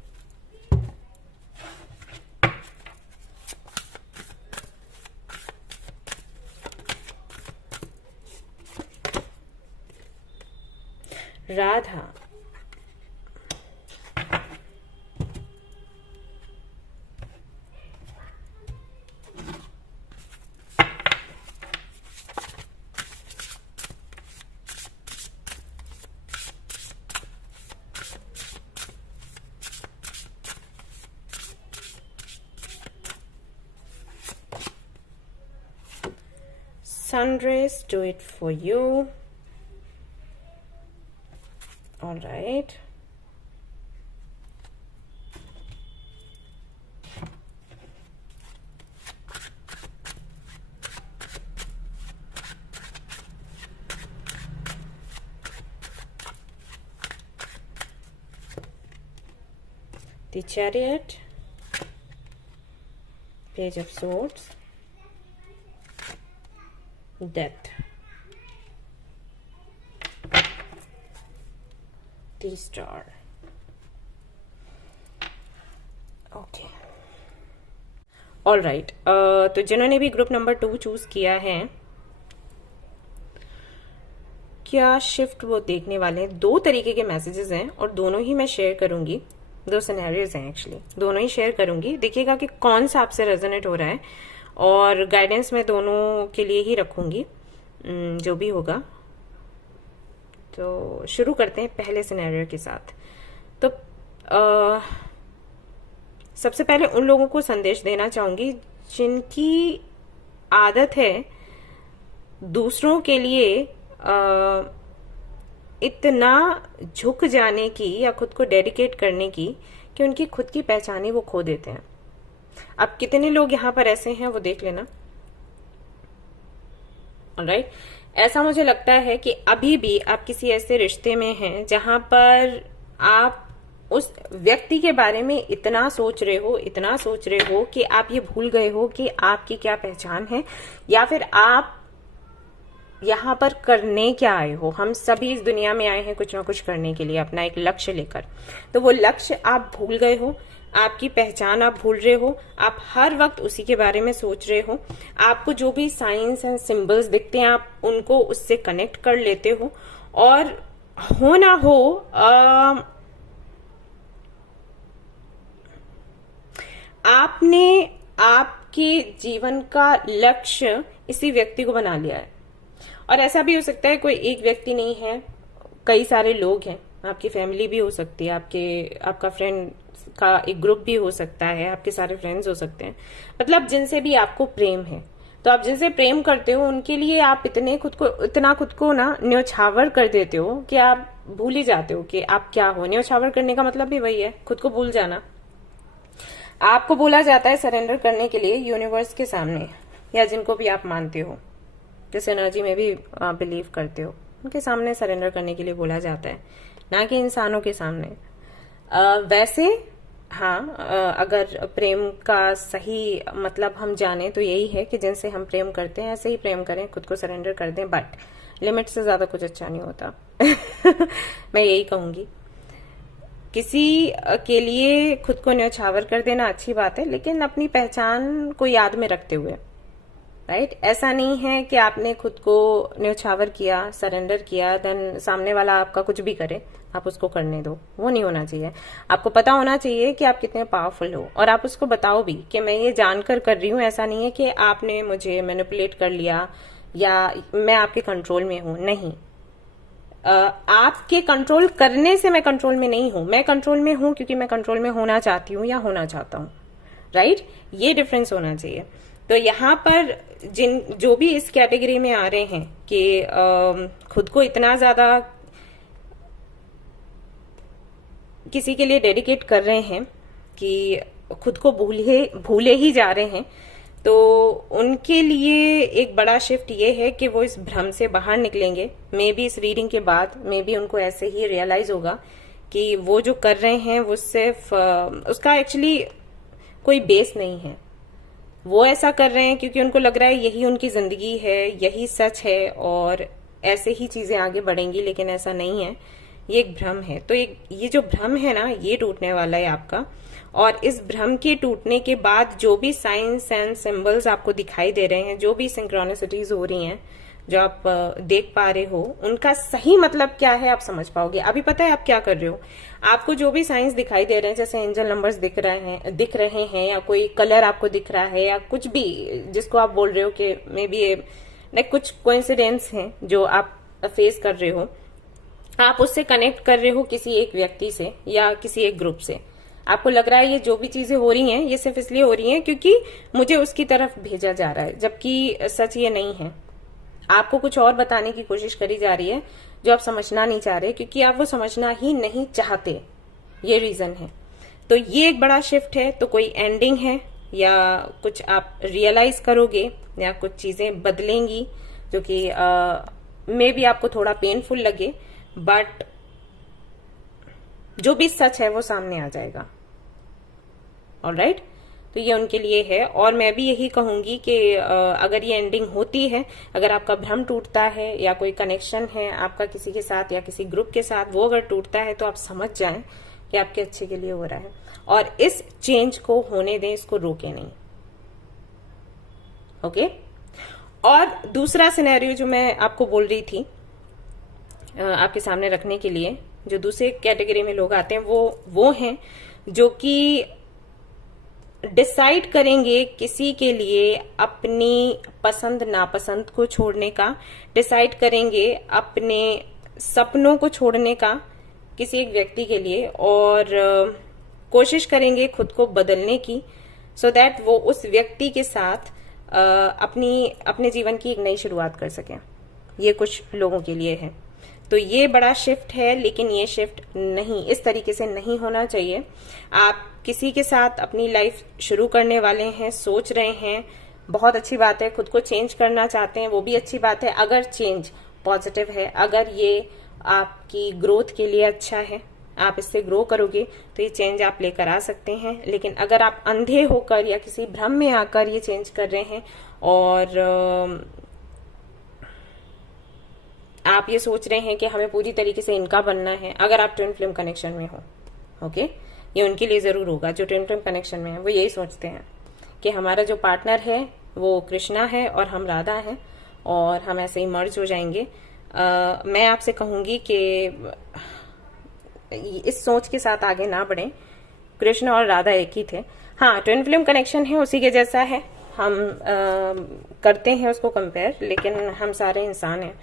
Radha, sunrays, do it for you. All right, the Chariot, Page of Swords, Death, the Star. Okay, all right. तो जिन्होंने भी ग्रुप नंबर 2 चूज किया है, क्या shift वो देखने वाले हैं। 2 तरीके के मैसेजेस हैं और दोनों ही मैं शेयर करूंगी। 2 सिनेरियोज हैं एक्चुअली, दोनों ही शेयर करूंगी। देखिएगा कि कौन सा आपसे रेजोनेट हो रहा है, और गाइडेंस मैं दोनों के लिए ही रखूंगी जो भी होगा। तो शुरू करते हैं पहले सिनेरियो के साथ। तो सबसे पहले उन लोगों को संदेश देना चाहूंगी जिनकी आदत है दूसरों के लिए इतना झुक जाने की या खुद को डेडिकेट करने की कि उनकी खुद की पहचान ही वो खो देते हैं। अब कितने लोग यहाँ पर ऐसे हैं वो देख लेना। ऑलराइट, ऐसा मुझे लगता है कि अभी भी आप किसी ऐसे रिश्ते में हैं जहां पर आप उस व्यक्ति के बारे में इतना सोच रहे हो कि आप ये भूल गए हो कि आपकी क्या पहचान है, या फिर आप यहाँ पर करने क्या आए हो। हम सभी इस दुनिया में आए हैं कुछ ना कुछ करने के लिए, अपना एक लक्ष्य लेकर। तो वो लक्ष्य आप भूल गए हो, आपकी पहचान आप भूल रहे हो, आप हर वक्त उसी के बारे में सोच रहे हो। आपको जो भी साइंस एंड सिंबल्स दिखते हैं आप उनको उससे कनेक्ट कर लेते हो, और हो ना हो आपने आपके जीवन का लक्ष्य इसी व्यक्ति को बना लिया है। और ऐसा भी हो सकता है कोई एक व्यक्ति नहीं है, कई सारे लोग हैं, आपकी फैमिली भी हो सकती है, आपका फ्रेंड का एक ग्रुप भी हो सकता है, आपके सारे फ्रेंड्स हो सकते हैं, मतलब जिनसे भी आपको प्रेम है। तो आप जिनसे प्रेम करते हो उनके लिए आप इतना खुद को ना न्योछावर कर देते हो कि आप भूल ही जाते हो कि आप क्या हो। न्योछावर करने का मतलब भी वही है, खुद को भूल जाना। आपको बोला जाता है सरेंडर करने के लिए यूनिवर्स के सामने, या जिनको भी आप मानते हो, जिस एनर्जी में भी बिलीव करते हो, उनके सामने सरेंडर करने के लिए बोला जाता है, ना कि इंसानों के सामने। वैसे हाँ, अगर प्रेम का सही मतलब हम जाने तो यही है कि जिनसे हम प्रेम करते हैं ऐसे ही प्रेम करें, खुद को सरेंडर कर दें, बट लिमिट से ज्यादा कुछ अच्छा नहीं होता। मैं यही कहूंगी, किसी के लिए खुद को न्यौछावर कर देना अच्छी बात है, लेकिन अपनी पहचान को याद में रखते हुए, राइट। ऐसा नहीं है कि आपने खुद को न्यौछावर किया, सरेंडर किया, देन सामने वाला आपका कुछ भी करे आप उसको करने दो, वो नहीं होना चाहिए। आपको पता होना चाहिए कि आप कितने पावरफुल हो, और आप उसको बताओ भी कि मैं ये जानकर कर रही हूँ। ऐसा नहीं है कि आपने मुझे मैनिपुलेट कर लिया या मैं आपके कंट्रोल में हूं, नहीं। आपके कंट्रोल करने से मैं कंट्रोल में नहीं हूं, मैं कंट्रोल में हूं क्योंकि मैं कंट्रोल में होना चाहती हूँ या होना चाहता हूँ, राइट। ये डिफरेंस होना चाहिए। तो यहाँ पर जो भी इस कैटेगरी में आ रहे हैं कि खुद को इतना ज्यादा किसी के लिए डेडिकेट कर रहे हैं कि खुद को भूले ही जा रहे हैं, तो उनके लिए एक बड़ा शिफ्ट ये है कि वो इस भ्रम से बाहर निकलेंगे। मे बी इस रीडिंग के बाद मे बी उनको ऐसे ही रियलाइज होगा कि वो जो कर रहे हैं वो सिर्फ उसका एक्चुअली कोई बेस नहीं है। वो ऐसा कर रहे हैं क्योंकि उनको लग रहा है यही उनकी जिंदगी है, यही सच है और ऐसे ही चीजें आगे बढ़ेंगी, लेकिन ऐसा नहीं है, ये एक भ्रम है। तो ये जो भ्रम है ना, ये टूटने वाला है आपका। और इस भ्रम के टूटने के बाद जो भी साइंस एंड सिंबल्स आपको दिखाई दे रहे हैं, जो भी सिंक्रोनिसिटीज हो रही हैं, जो आप देख पा रहे हो, उनका सही मतलब क्या है आप समझ पाओगे। अभी पता है आप क्या कर रहे हो। आपको जो भी साइंस दिखाई दे रहे हैं, जैसे एंजल नंबर्स दिख रहे हैं या कोई कलर आपको दिख रहा है या कुछ भी जिसको आप बोल रहे हो कि मे बी लाइक कुछ कोइंसिडेंस है जो आप फेस कर रहे हो, आप उससे कनेक्ट कर रहे हो किसी एक व्यक्ति से या किसी एक ग्रुप से। आपको लग रहा है ये जो भी चीजें हो रही हैं ये सिर्फ इसलिए हो रही हैं क्योंकि मुझे उसकी तरफ भेजा जा रहा है, जबकि सच ये नहीं है। आपको कुछ और बताने की कोशिश करी जा रही है जो आप समझना नहीं चाह रहे, क्योंकि आप वो समझना ही नहीं चाहते, ये रीजन है। तो ये एक बड़ा शिफ्ट है। तो कोई एंडिंग है या कुछ आप रियलाइज करोगे या कुछ चीजें बदलेंगी जो कि मे बी आपको थोड़ा पेनफुल लगे, बट जो भी सच है वो सामने आ जाएगा। ऑलराइट, तो ये उनके लिए है। और मैं भी यही कहूंगी कि अगर ये एंडिंग होती है, अगर आपका भ्रम टूटता है या कोई कनेक्शन है आपका किसी के साथ या किसी ग्रुप के साथ, वो अगर टूटता है तो आप समझ जाएं कि आपके अच्छे के लिए हो रहा है, और इस चेंज को होने दें, इसको रोके नहीं। ओके। और दूसरा सिनेरियो जो मैं आपको बोल रही थी आपके सामने रखने के लिए, जो दूसरे कैटेगरी में लोग आते हैं वो हैं जो कि डिसाइड करेंगे किसी के लिए अपनी पसंद नापसंद को छोड़ने का, डिसाइड करेंगे अपने सपनों को छोड़ने का किसी एक व्यक्ति के लिए, और कोशिश करेंगे खुद को बदलने की, सो दैट वो उस व्यक्ति के साथ अपने जीवन की एक नई शुरुआत कर सकें। ये कुछ लोगों के लिए है। तो ये बड़ा शिफ्ट है, लेकिन ये शिफ्ट नहीं, इस तरीके से नहीं होना चाहिए। आप किसी के साथ अपनी लाइफ शुरू करने वाले हैं, सोच रहे हैं, बहुत अच्छी बात है। खुद को चेंज करना चाहते हैं, वो भी अच्छी बात है। अगर चेंज पॉजिटिव है, अगर ये आपकी ग्रोथ के लिए अच्छा है, आप इससे ग्रो करोगे तो ये चेंज आप लेकर आ सकते हैं। लेकिन अगर आप अंधे होकर या किसी भ्रम में आकर ये चेंज कर रहे हैं और आप ये सोच रहे हैं कि हमें पूरी तरीके से इनका बनना है, अगर आप ट्विन फ्लेम कनेक्शन में हो, ओके, ये उनके लिए जरूर होगा जो ट्विन फ्लेम कनेक्शन में है। वो यही सोचते हैं कि हमारा जो पार्टनर है वो कृष्णा है और हम राधा हैं और हम ऐसे ही मर्ज हो जाएंगे। मैं आपसे कहूंगी कि इस सोच के साथ आगे ना बढ़े। कृष्ण और राधा एक ही थे। हाँ, ट्विन फ्लेम कनेक्शन है, उसी के जैसा है, हम करते हैं उसको कंपेयर, लेकिन हम सारे इंसान हैं।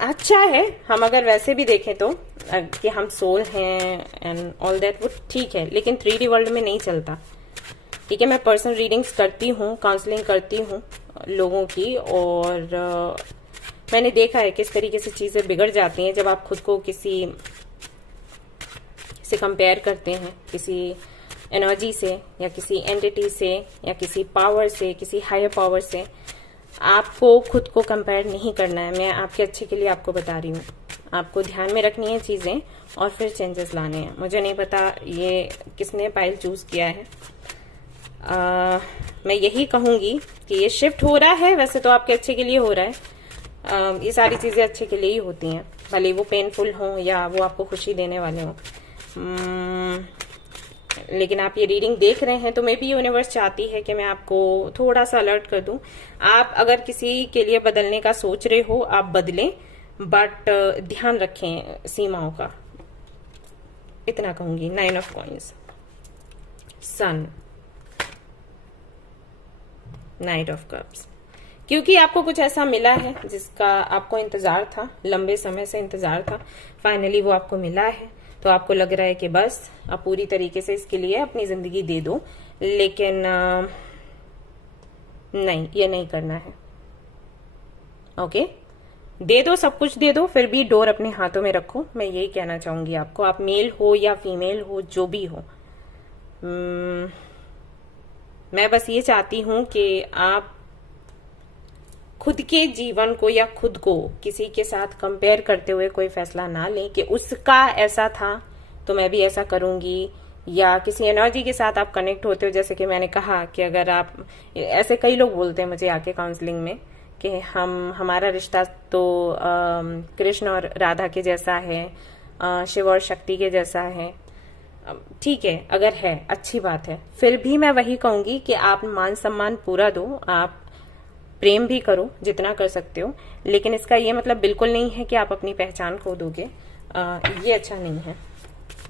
अच्छा है, हम अगर वैसे भी देखें तो कि हम सोल हैं एंड ऑल दैट, वो ठीक है, लेकिन 3D वर्ल्ड में नहीं चलता। ठीक है, मैं पर्सनल रीडिंग्स करती हूँ, काउंसलिंग करती हूँ लोगों की, और मैंने देखा है किस तरीके से चीजें बिगड़ जाती हैं जब आप खुद को किसी से कंपेयर करते हैं, किसी एनर्जी से या किसी एंटिटी से या किसी पावर से, किसी हायर पावर से। आपको खुद को कंपेयर नहीं करना है। मैं आपके अच्छे के लिए आपको बता रही हूँ, आपको ध्यान में रखनी है चीजें और फिर चेंजेस लाने हैं। मुझे नहीं पता ये किसने पाइल चूज किया है। मैं यही कहूंगी कि ये शिफ्ट हो रहा है, वैसे तो आपके अच्छे के लिए हो रहा है। ये सारी चीजें अच्छे के लिए ही होती हैं, भले वो पेनफुल हो या वो आपको खुशी देने वाले हो। लेकिन आप ये रीडिंग देख रहे हैं तो मे बी यूनिवर्स चाहती है कि मैं आपको थोड़ा सा अलर्ट कर दूं। आप अगर किसी के लिए बदलने का सोच रहे हो, आप बदलें, बट ध्यान रखें सीमाओं का, इतना कहूंगी। 9 of coins, sun, knight of cups, क्योंकि आपको कुछ ऐसा मिला है जिसका आपको इंतजार था, लंबे समय से इंतजार था, फाइनली वो आपको मिला है। तो आपको लग रहा है कि बस आप पूरी तरीके से इसके लिए अपनी जिंदगी दे दो, लेकिन नहीं, ये नहीं करना है। ओके, दे दो, सब कुछ दे दो, फिर भी डोर अपने हाथों में रखो। मैं यही कहना चाहूंगी आपको, आप मेल हो या फीमेल हो, जो भी हो। मैं बस ये चाहती हूं कि आप खुद के जीवन को या खुद को किसी के साथ कंपेयर करते हुए कोई फैसला ना लें कि उसका ऐसा था तो मैं भी ऐसा करूंगी, या किसी एनर्जी के साथ आप कनेक्ट होते हो। जैसे कि मैंने कहा कि अगर आप, ऐसे कई लोग बोलते हैं मुझे आके काउंसलिंग में कि हमारा रिश्ता तो कृष्ण और राधा के जैसा है, शिव और शक्ति के जैसा है। ठीक है, अगर है अच्छी बात है, फिर भी मैं वही कहूंगी कि आप मान सम्मान पूरा दो, आप प्रेम भी करो जितना कर सकते हो, लेकिन इसका ये मतलब बिल्कुल नहीं है कि आप अपनी पहचान खो दोगे। ये अच्छा नहीं है।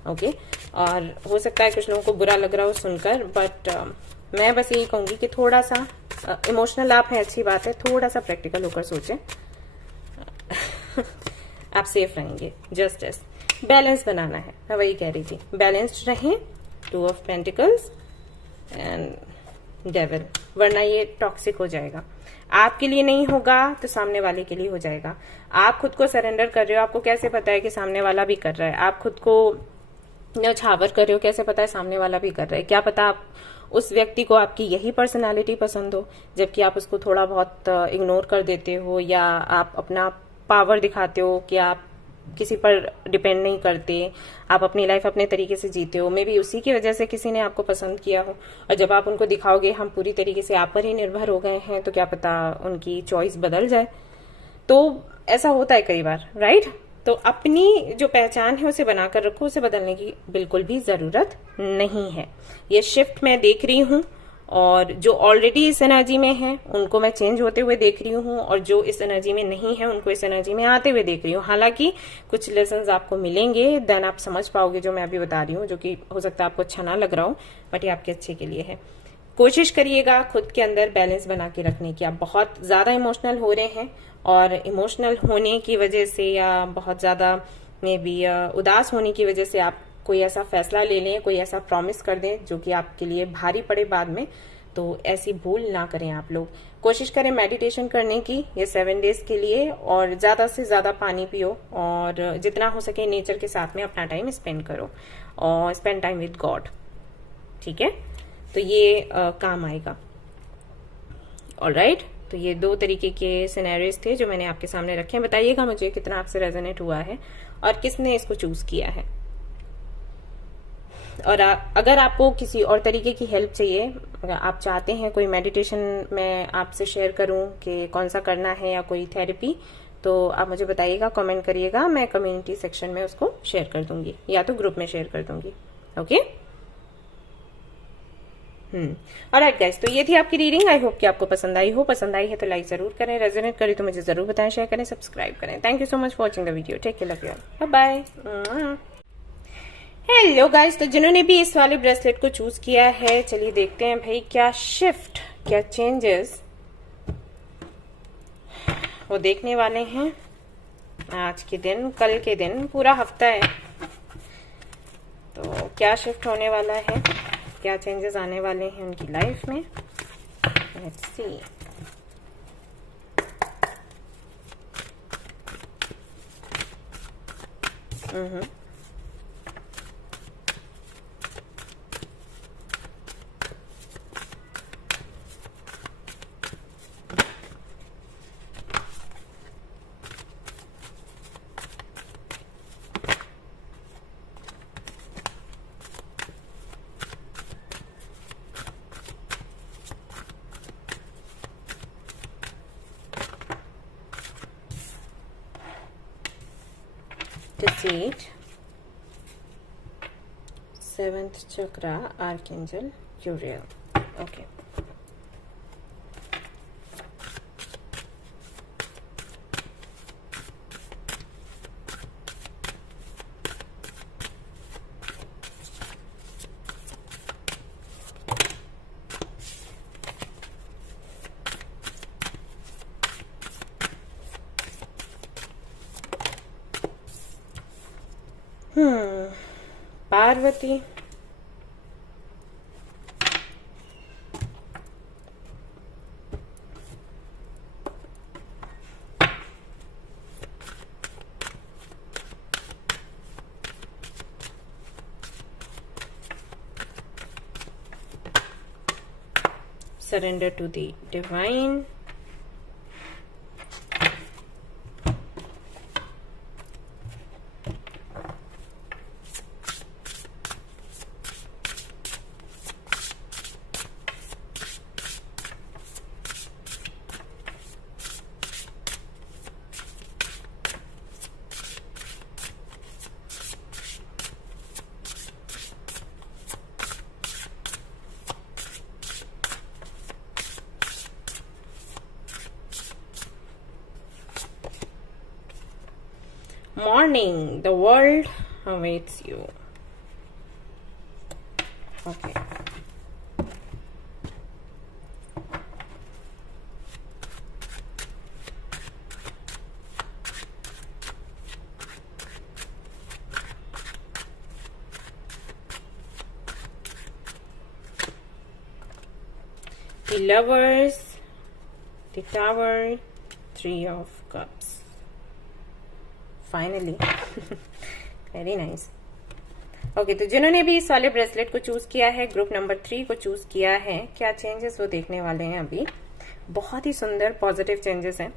ओके, और हो सकता है कुछ लोगों को बुरा लग रहा हो सुनकर, बट मैं बस यही कहूंगी कि थोड़ा सा इमोशनल आप हैं, अच्छी बात है, थोड़ा सा प्रैक्टिकल होकर सोचें। आप सेफ रहेंगे। जस्टिस, बैलेंस बनाना है, मैं वही कह रही थी, बैलेंस्ड रहें। 2 ऑफ पेंटिकल्स एंड डेविल, वरना ये टॉक्सिक हो जाएगा। आपके लिए नहीं होगा तो सामने वाले के लिए हो जाएगा। आप खुद को सरेंडर कर रहे हो, आपको कैसे पता है कि सामने वाला भी कर रहा है? आप खुद को न्यौछावर कर रहे हो, कैसे पता है सामने वाला भी कर रहा है? क्या पता आप उस व्यक्ति को आपकी यही पर्सनालिटी पसंद हो, जबकि आप उसको थोड़ा बहुत इग्नोर कर देते हो, या आप अपना पावर दिखाते हो कि आप किसी पर डिपेंड नहीं करते, आप अपनी लाइफ अपने तरीके से जीते हो। मे बी उसी की वजह से किसी ने आपको पसंद किया हो, और जब आप उनको दिखाओगे हम पूरी तरीके से आप पर ही निर्भर हो गए हैं, तो क्या पता उनकी चॉइस बदल जाए। तो ऐसा होता है कई बार, राइट? तो अपनी जो पहचान है उसे बनाकर रखो, उसे बदलने की बिल्कुल भी जरूरत नहीं है। ये शिफ्ट मैं देख रही हूँ, और जो ऑलरेडी इस एनर्जी में है उनको मैं चेंज होते हुए देख रही हूँ, और जो इस एनर्जी में नहीं है उनको इस एनर्जी में आते हुए देख रही हूँ। हालांकि कुछ लेसन्स आपको मिलेंगे, देन आप समझ पाओगे जो मैं अभी बता रही हूँ, जो कि हो सकता है आपको अच्छा ना लग रहा हो, बट ये आपके अच्छे के लिए है। कोशिश करिएगा खुद के अंदर बैलेंस बना के रखने की। आप बहुत ज्यादा इमोशनल हो रहे हैं, और इमोशनल होने की वजह से या बहुत ज्यादा मे बी उदास होने की वजह से आप कोई ऐसा फैसला ले लें, कोई ऐसा प्रॉमिस कर दें जो कि आपके लिए भारी पड़े बाद में, तो ऐसी भूल ना करें। आप लोग कोशिश करें मेडिटेशन करने की ये 7 डेज के लिए, और ज्यादा से ज्यादा पानी पियो, और जितना हो सके नेचर के साथ में अपना टाइम स्पेंड करो, और स्पेंड टाइम विद गॉड। ठीक है, तो ये काम आएगा। ऑलराइट, तो ये 2 तरीके के सिनेरियोज थे जो मैंने आपके सामने रखे हैं। बताइएगा मुझे कितना आपसे रेजोनेट हुआ है और किसने इसको चूज किया है। और अगर आपको किसी और तरीके की हेल्प चाहिए, अगर आप चाहते हैं कोई मेडिटेशन मैं आपसे शेयर करूं कि कौन सा करना है या कोई थेरेपी, तो आप मुझे बताइएगा, कमेंट करिएगा, मैं कम्युनिटी सेक्शन में उसको शेयर कर दूंगी या तो ग्रुप में शेयर कर दूंगी। ओके। ऑलराइट गाइस, तो ये थी आपकी रीडिंग। आई होप कि आपको पसंद आई हो। पसंद आई है तो लाइक जरूर करें, रेजोनेट करें तो मुझे जरूर बताएं, शेयर करें, सब्सक्राइब करें। Thank you so much for watching the video. Take care, love you, bye bye. Hello guys, तो जिन्होंने भी इस वाले ब्रेसलेट को चूज किया है, चलिए देखते हैं भाई क्या शिफ्ट, क्या चेंजेस वो देखने वाले हैं आज के दिन, कल के दिन, पूरा हफ्ता है। तो क्या शिफ्ट होने वाला है, क्या चेंजेस आने वाले हैं उनकी लाइफ में, let's see. Deceit, 7th chakra, Archangel Uriel. Okay. Parvati, surrender to the divine, morning, the world awaits you. Okay. The Lovers, the Tower, 3 of Cups. Finally very nice. Okay, तो जिन्होंने भी इस वाले ब्रेसलेट को चूज किया है, group number 3 को choose किया है, क्या चेंजेस वो देखने वाले हैं अभी। बहुत ही सुंदर पॉजिटिव चेंजेस हैं।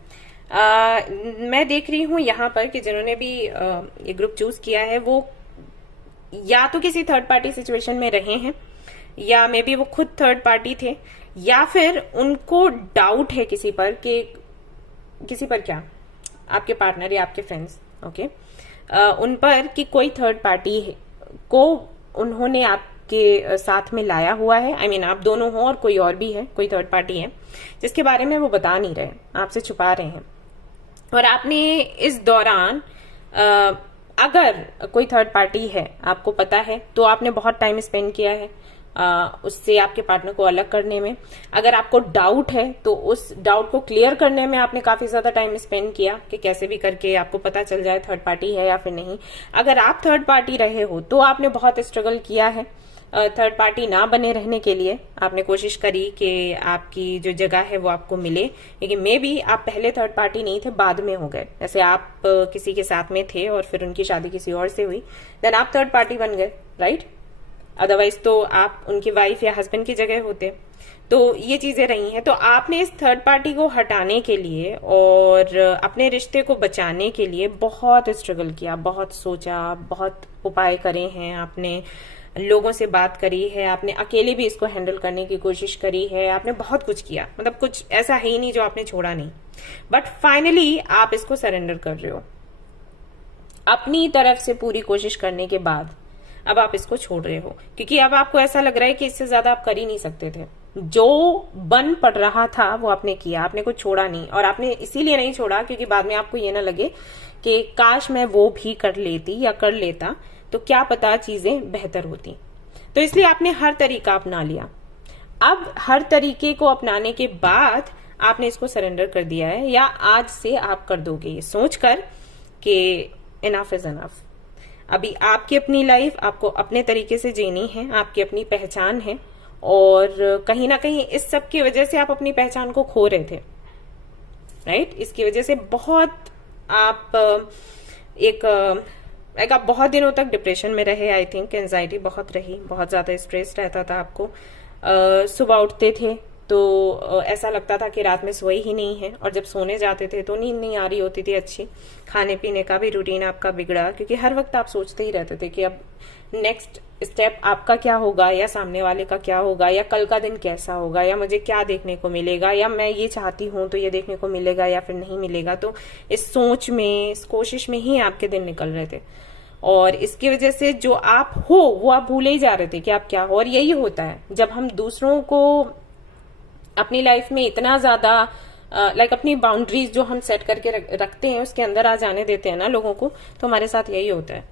मैं देख रही हूं यहाँ पर कि जिन्होंने भी ये ग्रुप चूज किया है वो या तो किसी थर्ड पार्टी सिचुएशन में रहे हैं, या मे बी वो खुद थर्ड पार्टी थे, या फिर उनको डाउट है किसी पर कि किसी पर क्या, आपके पार्टनर या आपके फ्रेंड्स, ओके, उन पर कि कोई थर्ड पार्टी को उन्होंने आपके साथ में लाया हुआ है। I mean, आप दोनों हो और कोई और भी है, कोई थर्ड पार्टी है जिसके बारे में वो बता नहीं रहे, आपसे छुपा रहे हैं। और आपने इस दौरान अगर कोई थर्ड पार्टी है, आपको पता है, तो आपने बहुत टाइम स्पेंड किया है उससे आपके पार्टनर को अलग करने में। अगर आपको डाउट है तो उस डाउट को क्लियर करने में आपने काफी ज्यादा टाइम स्पेंड किया कि कैसे भी करके आपको पता चल जाए थर्ड पार्टी है या फिर नहीं। अगर आप थर्ड पार्टी रहे हो तो आपने बहुत स्ट्रगल किया है थर्ड पार्टी ना बने रहने के लिए। आपने कोशिश करी कि आपकी जो जगह है वो आपको मिले, लेकिन मे बी आप पहले थर्ड पार्टी नहीं थे, बाद में हो गए। जैसे आप किसी के साथ में थे और फिर उनकी शादी किसी और से हुई, देन आप थर्ड पार्टी बन गए, राइट। अदरवाइज तो आप उनकी वाइफ या हस्बैंड की जगह होते। तो ये चीजें रही हैं। तो आपने इस थर्ड पार्टी को हटाने के लिए और अपने रिश्ते को बचाने के लिए बहुत स्ट्रगल किया, बहुत सोचा, बहुत उपाय करे हैं आपने, लोगों से बात करी है आपने, अकेले भी इसको हैंडल करने की कोशिश करी है आपने, बहुत कुछ किया, मतलब कुछ ऐसा है ही नहीं जो आपने छोड़ा नहीं। बट फाइनली आप इसको सरेंडर कर रहे हो अपनी तरफ से पूरी कोशिश करने के बाद। अब आप इसको छोड़ रहे हो क्योंकि अब आपको ऐसा लग रहा है कि इससे ज्यादा आप कर ही नहीं सकते थे। जो बन पड़ रहा था वो आपने किया, आपने कुछ छोड़ा नहीं। और आपने इसीलिए नहीं छोड़ा क्योंकि बाद में आपको ये ना लगे कि काश मैं वो भी कर लेती या कर लेता तो क्या पता चीजें बेहतर होती। तो इसलिए आपने हर तरीका अपना लिया। अब हर तरीके को अपनाने के बाद आपने इसको सरेंडर कर दिया है, या आज से आप कर दोगे ये सोचकर कि इनफ इज इनफ। अभी आपकी अपनी लाइफ आपको अपने तरीके से जीनी है, आपकी अपनी पहचान है, और कहीं ना कहीं इस सब की वजह से आप अपनी पहचान को खो रहे थे, राइट। इसकी वजह से बहुत आप आप बहुत दिनों तक डिप्रेशन में रहे। आई थिंक एंजाइटी बहुत रही, बहुत ज्यादा स्ट्रेस रहता था आपको। सुबह उठते थे तो ऐसा लगता था कि रात में सोए ही नहीं है, और जब सोने जाते थे तो नींद नहीं आ रही होती थी अच्छी। खाने पीने का भी रूटीन आपका बिगड़ा क्योंकि हर वक्त आप सोचते ही रहते थे कि अब नेक्स्ट स्टेप आपका क्या होगा, या सामने वाले का क्या होगा, या कल का दिन कैसा होगा, या मुझे क्या देखने को मिलेगा, या मैं ये चाहती हूं तो ये देखने को मिलेगा या फिर नहीं मिलेगा। तो इस सोच में, इस कोशिश में ही आपके दिन निकल रहे थे, और इसकी वजह से जो आप हो वो आप भूले ही जा रहे थे कि आप क्या हो। और यही होता है जब हम दूसरों को अपनी लाइफ में इतना ज्यादा अपनी बाउंड्रीज जो हम सेट करके रखते हैं उसके अंदर आ जाने देते हैं ना लोगों को, तो हमारे साथ यही होता है।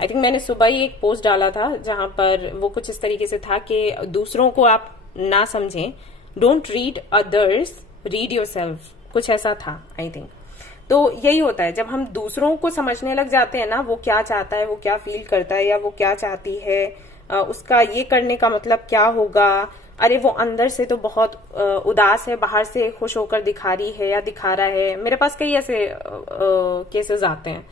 आई थिंक मैंने सुबह ही एक पोस्ट डाला था जहां पर वो कुछ इस तरीके से था कि दूसरों को आप ना समझें, don't read others, read yourself, कुछ ऐसा था आई थिंक। तो यही होता है जब हम दूसरों को समझने लग जाते हैं ना, वो क्या चाहता है, वो क्या फील करता है, या वो क्या चाहती है, उसका ये करने का मतलब क्या होगा, अरे वो अंदर से तो बहुत उदास है, बाहर से खुश होकर दिखा रही है या दिखा रहा है। मेरे पास कई ऐसे केसेस आते हैं,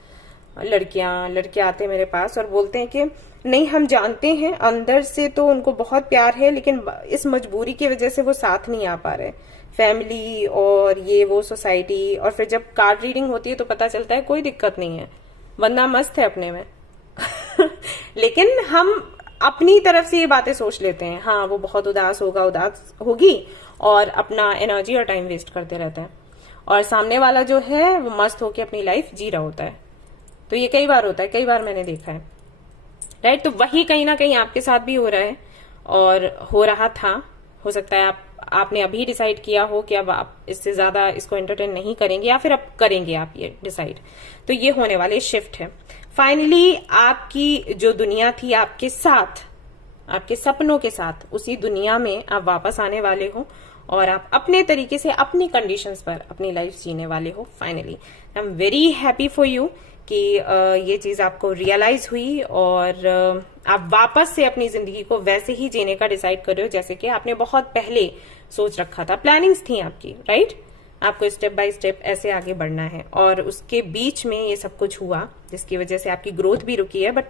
लड़के आते हैं मेरे पास और बोलते हैं कि नहीं, हम जानते हैं अंदर से तो उनको बहुत प्यार है, लेकिन इस मजबूरी की वजह से वो साथ नहीं आ पा रहे, फैमिली और ये वो सोसाइटी। और फिर जब कार्ड रीडिंग होती है तो पता चलता है कोई दिक्कत नहीं है, बंदा मस्त है अपने में लेकिन हम अपनी तरफ से ये बातें सोच लेते हैं, हाँ वो बहुत उदास होगा, उदास होगी, और अपना एनर्जी और टाइम वेस्ट करते रहते हैं, और सामने वाला जो है वो मस्त होके अपनी लाइफ जी रहा होता है। तो ये कई बार होता है, कई बार मैंने देखा है, राइट। तो वही कहीं ना कहीं आपके साथ भी हो रहा है और हो रहा था। हो सकता है आपने अभी डिसाइड किया हो कि अब आप इससे ज्यादा इसको एंटरटेन नहीं करेंगे, या फिर अब करेंगे आप ये डिसाइड। तो ये होने वाले शिफ्ट है। फाइनली आपकी जो दुनिया थी आपके साथ, आपके सपनों के साथ, उसी दुनिया में आप वापस आने वाले हो, और आप अपने तरीके से अपनी कंडीशंस पर अपनी लाइफ जीने वाले हो। Finally I am very happy for you कि ये चीज आपको रियलाइज हुई, और आप वापस से अपनी जिंदगी को वैसे ही जीने का डिसाइड कर रहे हो जैसे कि आपने बहुत पहले सोच रखा था, प्लानिंग्स थी आपकी, राइट। आपको स्टेप बाय स्टेप ऐसे आगे बढ़ना है, और उसके बीच में ये सब कुछ हुआ जिसकी वजह से आपकी ग्रोथ भी रुकी है, बट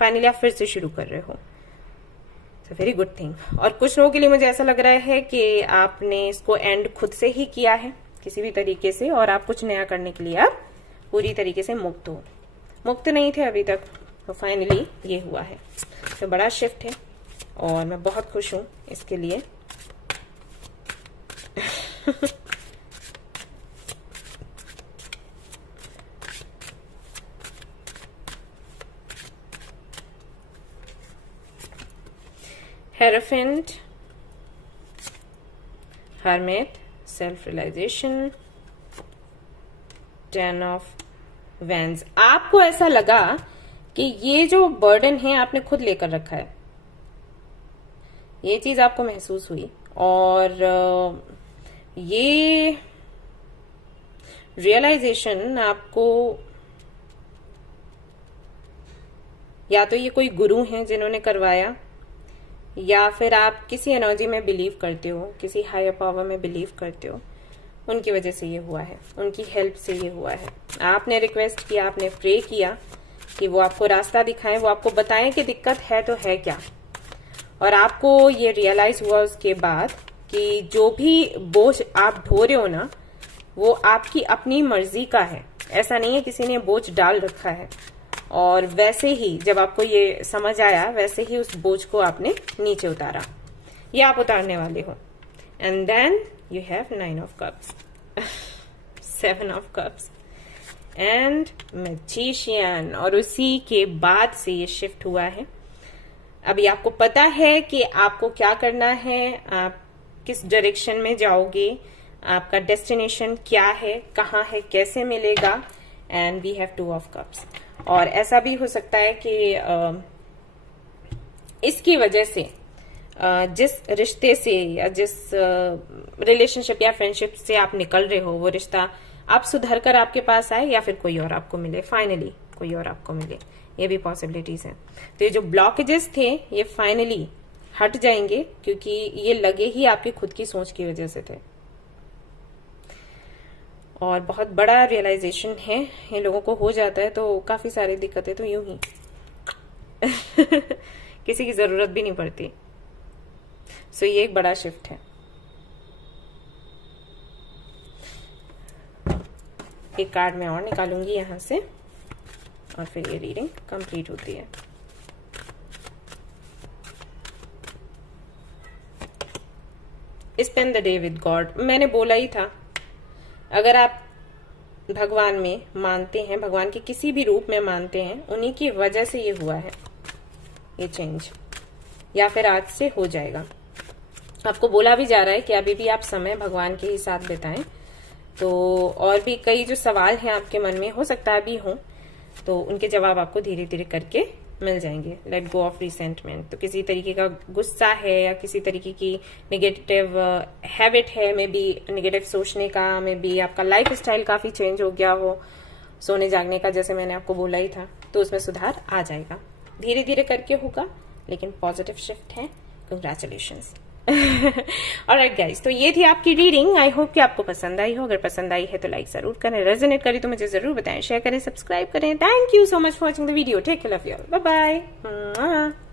फाइनली आप फिर से शुरू कर रहे हो। It's a very good thing. और कुछ लोगों के लिए मुझे ऐसा लग रहा है कि आपने इसको एंड खुद से ही किया है किसी भी तरीके से, और आप कुछ नया करने के लिए आप पूरी तरीके से मुक्त नहीं थे अभी तक। तो फाइनली ये हुआ है, तो बड़ा शिफ्ट है और मैं बहुत खुश हूं इसके लिए hierophant, hermit, self realization, 10 of wands. आपको ऐसा लगा कि ये जो बर्डन है आपने खुद लेकर रखा है, ये चीज आपको महसूस हुई, और ये रियलाइजेशन आपको, या तो ये कोई गुरु हैं जिन्होंने करवाया, या फिर आप किसी एनर्जी में बिलीव करते हो, किसी हायर पावर में बिलीव करते हो, उनकी वजह से ये हुआ है, उनकी हेल्प से ये हुआ है। आपने रिक्वेस्ट किया, आपने प्रे किया कि वो आपको रास्ता दिखाएं, वो आपको बताएं कि दिक्कत है तो है क्या, और आपको ये रियलाइज हुआ उसके बाद कि जो भी बोझ आप ढो रहे हो ना, वो आपकी अपनी मर्जी का है, ऐसा नहीं है किसी ने बोझ डाल रखा है। और वैसे ही जब आपको ये समझ आया, वैसे ही उस बोझ को आपने नीचे उतारा, ये आप उतारने वाले हो। And then you have 9 of cups, 7 of cups and magician. और उसी के बाद से ये शिफ्ट हुआ है। अभी आपको पता है कि आपको क्या करना है, आप किस डायरेक्शन में जाओगे, आपका डेस्टिनेशन क्या है, कहाँ है, कैसे मिलेगा। And we have 2 of cups. और ऐसा भी हो सकता है कि इसकी वजह से जिस रिश्ते से या जिस रिलेशनशिप या फ्रेंडशिप से आप निकल रहे हो, वो रिश्ता आप सुधर कर आपके पास आए या फिर कोई और आपको मिले, फाइनली कोई और आपको मिले, ये भी पॉसिबिलिटीज है। तो ये जो ब्लॉकेजेस थे ये फाइनली हट जाएंगे, क्योंकि ये लगे ही आपकी खुद की सोच की वजह से थे। और बहुत बड़ा रियलाइजेशन है, ये लोगों को हो जाता है तो काफी सारी दिक्कतें तो यूं ही किसी की जरूरत भी नहीं पड़ती। सो ये एक बड़ा शिफ्ट है। एक कार्ड मैं और निकालूंगी यहां से और फिर ये रीडिंग कंप्लीट होती है। Spend the day with God. मैंने बोला ही था, अगर आप भगवान में मानते हैं, भगवान के किसी भी रूप में मानते हैं, उन्हीं की वजह से ये हुआ है, ये चेंज, या फिर आज से हो जाएगा। आपको बोला भी जा रहा है कि अभी भी आप समय भगवान के ही साथ बिताएं। तो और भी कई जो सवाल हैं आपके मन में, हो सकता है भी हों, तो उनके जवाब आपको धीरे धीरे करके मिल जाएंगे। Let go of resentment. तो किसी तरीके का गुस्सा है या किसी तरीके की नेगेटिव हैबिट है, मे बी नेगेटिव सोचने का, मे बी आपका लाइफ स्टाइल काफी चेंज हो गया हो, सोने जागने का, जैसे मैंने आपको बोला ही था, तो उसमें सुधार आ जाएगा। धीरे धीरे करके होगा, लेकिन पॉजिटिव शिफ्ट है। कंग्रेचुलेशंस। ऑलराइट गाइस, तो ये थी आपकी रीडिंग। आई होप कि आपको पसंद आई हो। अगर पसंद आई है तो लाइक जरूर करें, रेजोनेट करी तो मुझे जरूर बताएं, शेयर करें, सब्सक्राइब करें। Thank you so much for watching the video. Take care of you all. Bye bye.